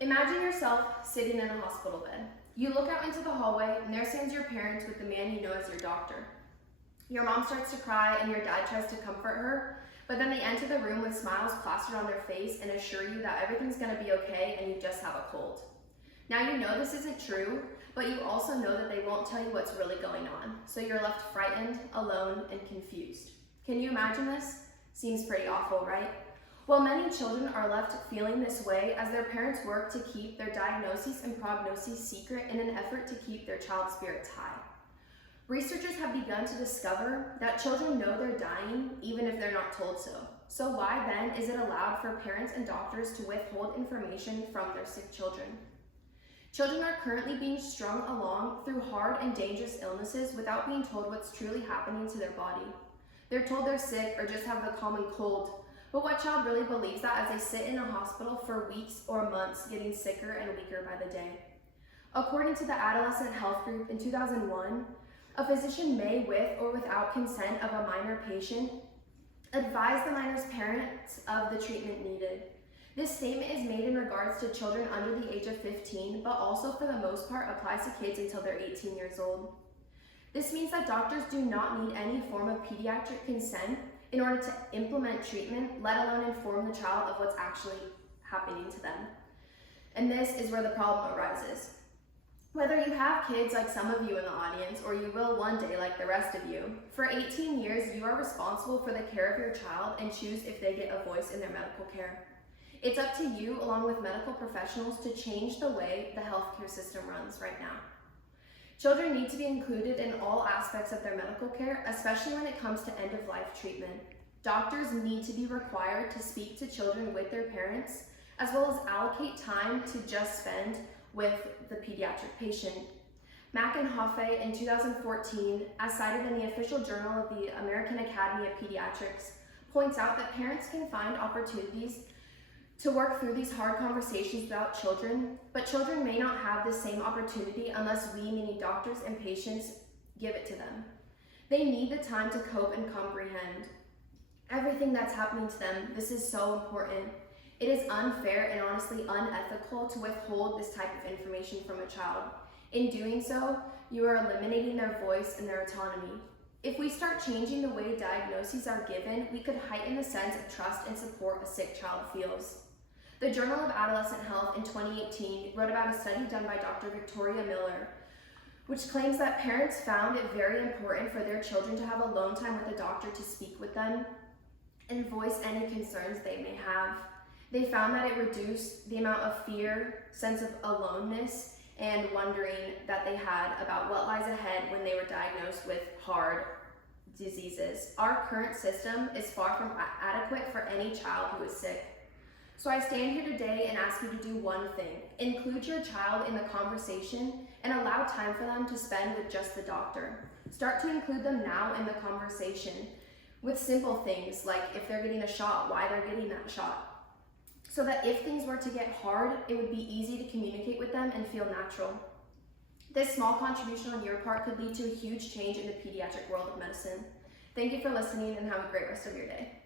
Imagine yourself sitting in a hospital bed. You look out into the hallway and there stands your parents with the man you know as your doctor. Your mom starts to cry and your dad tries to comfort her, but then they enter the room with smiles plastered on their face and assure you that everything's gonna be okay and you just have a cold. Now you know this isn't true, but you also know that they won't tell you what's really going on, so you're left frightened, alone, and confused. Can you imagine this? Seems pretty awful, right? Well, many children are left feeling this way as their parents work to keep their diagnoses and prognoses secret in an effort to keep their child's spirits high. Researchers have begun to discover that children know they're dying even if they're not told so. So why then is it allowed for parents and doctors to withhold information from their sick children? Children are currently being strung along through hard and dangerous illnesses without being told what's truly happening to their body. They're told they're sick or just have the common cold, but what child really believes that as they sit in a hospital for weeks or months getting sicker and weaker by the day? According to the Adolescent Health Group in 2001, a physician may, with or without consent of a minor patient, advise the minor's parents of the treatment needed. This statement is made in regards to children under the age of 15, but also for the most part applies to kids until they're 18 years old. This means that doctors do not need any form of pediatric consent in order to implement treatment, let alone inform the child of what's actually happening to them. And this is where the problem arises. Whether you have kids like some of you in the audience, or you will one day like the rest of you, for 18 years you are responsible for the care of your child and choose if they get a voice in their medical care. It's up to you, along with medical professionals, to change the way the healthcare system runs right now. Children need to be included in all aspects of their medical care, especially when it comes to end-of-life treatment. Doctors need to be required to speak to children with their parents, as well as allocate time to just spend with the pediatric patient. Mack and Hoffe in 2014, as cited in the official journal of the American Academy of Pediatrics, points out that parents can find opportunities to work through these hard conversations without children, but children may not have the same opportunity unless we, meaning doctors and patients, give it to them. They need the time to cope and comprehend everything that's happening to them. This is so important. It is unfair and honestly unethical to withhold this type of information from a child. In doing so, you are eliminating their voice and their autonomy. If we start changing the way diagnoses are given, we could heighten the sense of trust and support a sick child feels. The Journal of Adolescent Health in 2018 wrote about a study done by Dr. Victoria Miller, which claims that parents found it very important for their children to have alone time with a doctor to speak with them and voice any concerns they may have. They found that it reduced the amount of fear, sense of aloneness, and wondering that they had about what lies ahead when they were diagnosed with hard diseases. Our current system is far from adequate for any child who is sick. So I stand here today and ask you to do one thing. Include your child in the conversation and allow time for them to spend with just the doctor. Start to include them now in the conversation with simple things like if they're getting a shot, why they're getting that shot, so that if things were to get hard, it would be easy to communicate with them and feel natural. This small contribution on your part could lead to a huge change in the pediatric world of medicine. Thank you for listening and have a great rest of your day.